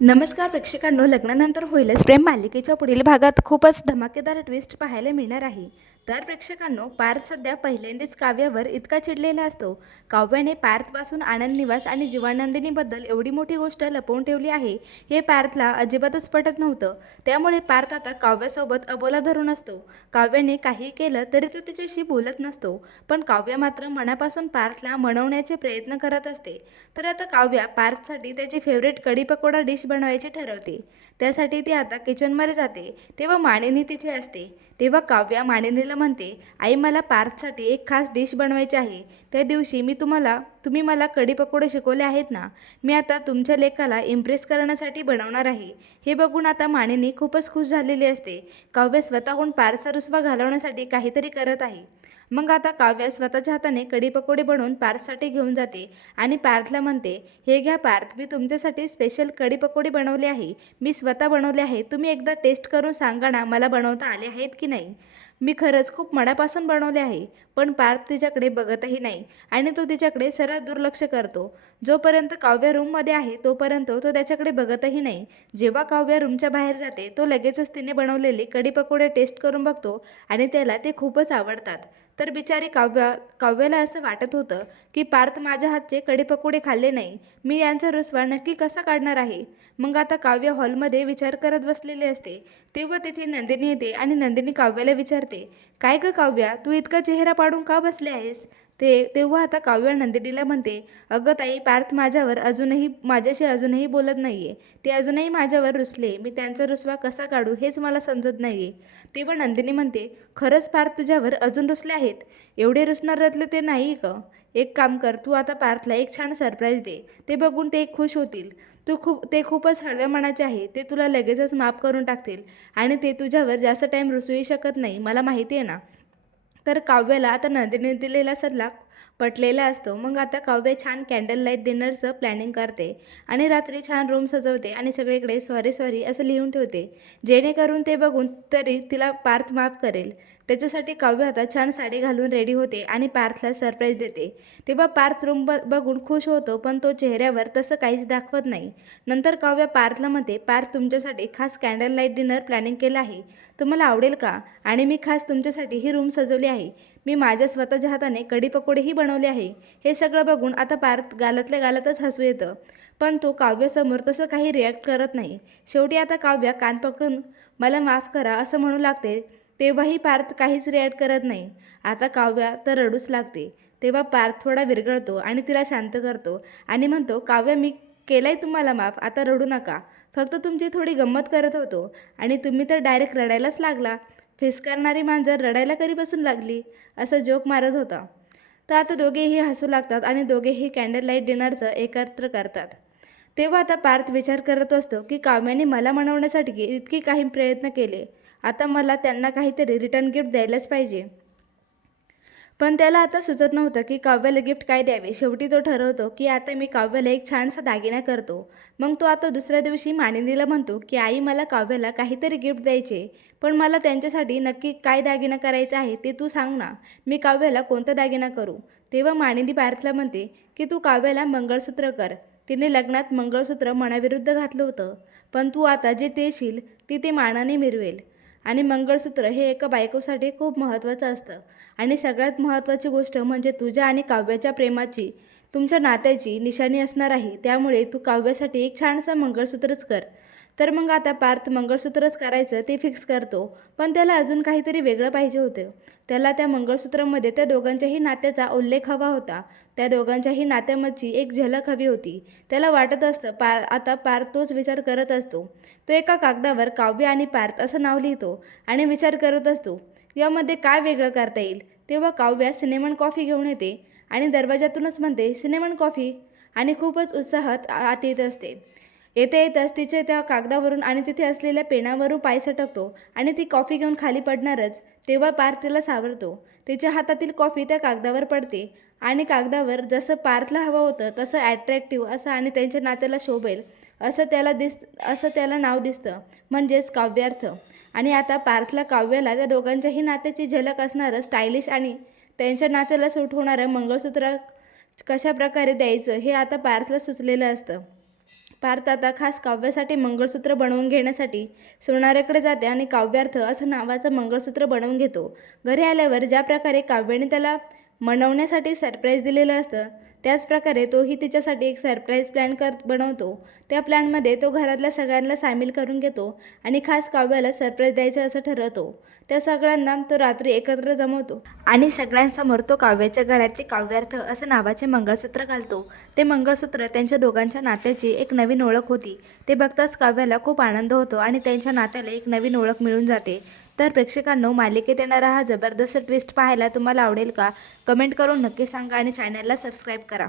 नमस्कार प्रेक्षकांनो लग्नानंतर होईलच. प्रेम मालिकेच्या पुढील भागात खूपच धमाकेदार ट्विस्ट पाहायला मिळणार आहे. तर प्रेक्षकांनो पार्थ सध्या पहिल्यांदाच काव्यावर इतका चिडलेला असतो. काव्याने पार्थपासून आनंद निवास आणि जीवानंदिनीबद्दल एवढी मोठी गोष्ट लपवून ठेवली आहे हे पार्थला अजिबातच पटत नव्हतं. त्यामुळे पार्थ आता काव्यासोबत अबोला धरून असतो. काव्याने काही केलं तरी तो तिच्याशी बोलत नसतो पण काव्य मात्र मनापासून पार्थला मनवण्याचे प्रयत्न करत असते. तर आता काव्या पार्थसाठी त्याची फेवरेट कढी पकोडा डिश बनवायची ठरवते. त्यासाठी ती आता किचनमध्ये जाते. तेव्हा माणिनी तिथे असते. तेव्हा काव्या मानिनीला म्हणते आई मला पार्थसाठी एक खास डिश बनवायची आहे. त्या दिवशी मी तुम्हाला तुम्ही मला कढी पकोडे शिकवले आहेत ना? मी आता तुमच्या लेखाला इम्प्रेस करण्यासाठी बनवणार आहे. हे बघून आता मानिनी खूपच खुश झालेली असते. काव्य स्वतःहून पारचा रुसवा घालवण्यासाठी काहीतरी करत आहे. मग आता काव्या स्वतःच्या हाताने कढी पकोडे बनवून पार्थसाठी घेऊन जाते आणि पार्थला म्हणते हे घ्या पार्थ मी तुमच्यासाठी स्पेशल कढी पकोडे बनवले आहे. मी स्वतः बनवले आहे. तुम्ही एकदा टेस्ट करून सांगा ना मला बनवता आले आहेत की नाही? मी खरंच खूप मनापासून बनवले आहे पण पार्थ तिच्याकडे बघतही नाही आणि तो तिच्याकडे सरळ दुर्लक्ष करतो. जोपर्यंत काव्य रूममध्ये आहे तोपर्यंत तो त्याच्याकडे बघतही नाही. जेव्हा काव्य रूमच्या बाहेर जाते तो लगेचच तिने बनवलेले कढी पकोडे टेस्ट करून बघतो आणि त्याला ते खूपच आवडतात. तर बिचारी काव्या काव्याला असं वाटत होतं की पार्थ माझ्या हातचे कडीपकोडे खाल्ले नाही. मी यांचा रुसवा नक्की कसा काढणार आहे? मग आता काव्य हॉलमध्ये विचार करत बसलेले असते. तेव्हा तेथे नंदिनी येते आणि नंदिनी काव्याला विचारते काय ग काव्या तू इतका चेहरा पाडून का बसले आहेस? ते तेव्हा आता काव्य नंदिनीला म्हणते अगं ताई पार्थ माझ्यावर अजूनही माझ्याशी अजूनही बोलत नाही आहे ते अजूनही माझ्यावर रुसले. मी त्यांचा रुसवा कसा काढू हेच मला समजत नाही आहे तेव्हा नंदिनी म्हणते खरंच पार्थ तुझ्यावर अजून रुसले आहेत? एवढे रुसणाऱ्यातले ते नाही का एक काम कर तू आता पार्थला एक छान सरप्राईज दे. ते बघून ते खुश होतील. तू खूप ते खूपच हळव्या मनाचे आहे. ते तुला लगेचच माफ करून टाकतील. आणि ते तुझ्यावर जास्त टाईम रुसूही शकत नाही मला माहिती आहे ना. तर काव्याला आता नंदिनी दिलेला सल्ला पटलेला असतो. मग आता काव्य छान कॅन्डल लाइट डिनरचं प्लॅनिंग करते आणि रात्री छान रूम सजवते आणि सगळीकडे सॉरी सॉरी असं लिहून ठेवते. जेणेकरून ते बघून तरी तिला पार्थ माफ करेल. त्याच्यासाठी काव्य आता छान साडी घालून रेडी होते आणि पार्थला सरप्राईज देते. तेव्हा पार्थ रूम ब बघून खुश होतो पण तो चेहऱ्यावर तसं काहीच दाखवत नाही. नंतर काव्य पार्थला म्हणते पार्थ तुमच्यासाठी खास कॅन्डल लाइट डिनर प्लॅनिंग केलं आहे. तुम्हाला आवडेल का? आणि मी खास तुमच्यासाठी ही रूम सजवली आहे. मी माझ्या स्वतःच्या हाताने कढी पकोडेही बनवले आहे. हे सगळं बघून आता पार्थ गालातल्या गालातच हसू येतं. पण तो काव्यासमोर तसं काही रिॲक्ट करत नाही. शेवटी आता काव्या कान पकडून मला माफ करा असं म्हणू लागते. तेव्हाही पार्थ काहीच रिॲक्ट करत नाही. आता काव्या तर रडूच लागते. तेव्हा पार्थ थोडा विरघळतो आणि तिला शांत करतो. आणि म्हणतो काव्या मी केलंय तुम्हाला माफ. आता रडू नका. फक्त तुमची थोडी गंमत करत होतो. आणि तुम्ही तर डायरेक्ट रडायलाच लागला. फिसकारणारी मांजर रडायला कधी बसून लागली? असा जोक मारत होता. तर आता दोघेही हसू लागतात आणि दोघेही कॅन्डल लाइट डिनरचं एकत्र करतात. तेव्हा आता पार्थ विचार करत असतो की काव्याने मला मनवण्यासाठी इतकी काही प्रयत्न केले. आता मला त्यांना काहीतरी रिटर्न गिफ्ट द्यायलाच पाहिजे. पण त्याला आता सुचत नव्हतं की काव्याला गिफ्ट काय द्यावे. शेवटी तो ठरवतो की आता मी काव्याला एक छानसा दागिना करतो. मग तो आता दुसऱ्या दिवशी मानिनीला म्हणतो की आई मला काव्याला काहीतरी गिफ्ट द्यायचे पण मला त्यांच्यासाठी नक्की काय दागिना करायचा आहे ते तू सांग ना. मी काव्याला कोणता दागिना करू? तेव्हा मानिनी पार्थला म्हणते की तू काव्याला मंगळसूत्र कर. तिने लग्नात मंगळसूत्र मनाविरुद्ध घातलं होतं. पण तू आता जे देशील ती ते मानाने मिरवेल. आणि मंगळसूत्र हे एका बायकोसाठी खूप महत्त्वाचं असतं. आणि सगळ्यात महत्त्वाची गोष्ट म्हणजे तुझ्या आणि काव्याच्या प्रेमाची. तुमच्या नात्याची निशाणी असणार आहे. त्यामुळे तू काव्यासाठी एक छानसं मंगळसूत्रच कर. तर मग आता पार्थ मंगळसूत्रच करायचं ते फिक्स करतो. पण त्याला अजून काहीतरी वेगळं पाहिजे होतं. त्याला त्या मंगळसूत्रामध्ये त्या दोघांच्याही नात्याचा उल्लेख हवा होता. त्या दोघांच्याही नात्यामधची एक झलक हवी होती. त्याला वाटत असतं पा आता पार्थ तोच विचार करत असतो. तो एका कागदावर काव्य आणि पार्थ असं नाव लिहितो आणि विचार करत असतो यामध्ये काय वेगळं करता येईल? तेव्हा काव्या सिनेमन कॉफी घेऊन येते आणि दरवाजातूनच म्हणते सिनेमन कॉफी. आणि खूपच उत्साहात आत येत असते. येते येतच तिचे त्या कागदावरून आणि तिथे असलेल्या पेनावरून पाय सटकतो आणि ती कॉफी घेऊन खाली पडणारच तेव्हा पार्थ तिला सावरतो. तिच्या हातातील कॉफी त्या कागदावर पडते आणि कागदावर जसं पार्थला हवं होतं तसं ॲट्रॅक्टिव्ह असं आणि त्यांच्या नात्याला शोभेल असं त्याला दिस असं त्याला नाव दिसतं म्हणजेच काव्यार्थ. आणि आता पार्थला काव्याला त्या दोघांच्याही नात्याची झलक असणारं स्टायलिश आणि त्यांच्या नात्याला सूट होणारं मंगळसूत्र कशा प्रकारे द्यायचं हे आता पार्थला सुचलेलं असतं. पार्थ आता खास काव्यासाठी मंगळसूत्र बनवून घेण्यासाठी सोनाऱ्याकडे जाते आणि काव्यार्थ असं नावाचं मंगळसूत्र बनवून घेतो. घरी आल्यावर ज्या प्रकारे काव्याने त्याला मनवण्यासाठी सरप्राईज दिलेलं असतं त्याचप्रकारे तोही तिच्यासाठी एक सरप्राईज प्लॅन कर बनवतो. त्या प्लॅनमध्ये तो घरातल्या सगळ्यांना सामील करून घेतो आणि खास काव्याला सरप्राईज द्यायचं असं ठरवतो. त्या सगळ्यांना तो रात्री एकत्र जमवतो. आणि सगळ्यांसमोर तो काव्याच्या गळ्यात ते काव्यार्थ असं नावाचे मंगळसूत्र घालतो. ते मंगळसूत्र त्यांच्या दोघांच्या नात्याची एक नवीन ओळख होती. ते बघताच काव्याला खूप आनंद होतो आणि त्यांच्या नात्याला एक नवीन ओळख मिळून जाते. तर प्रेक्षकांनो मालिकेत येणारा हा जबरदस्त ट्विस्ट पाहायला तुम्हाला आवडेल का? कमेंट करून नक्की सांगा आणि चॅनलला सबस्क्राईब करा.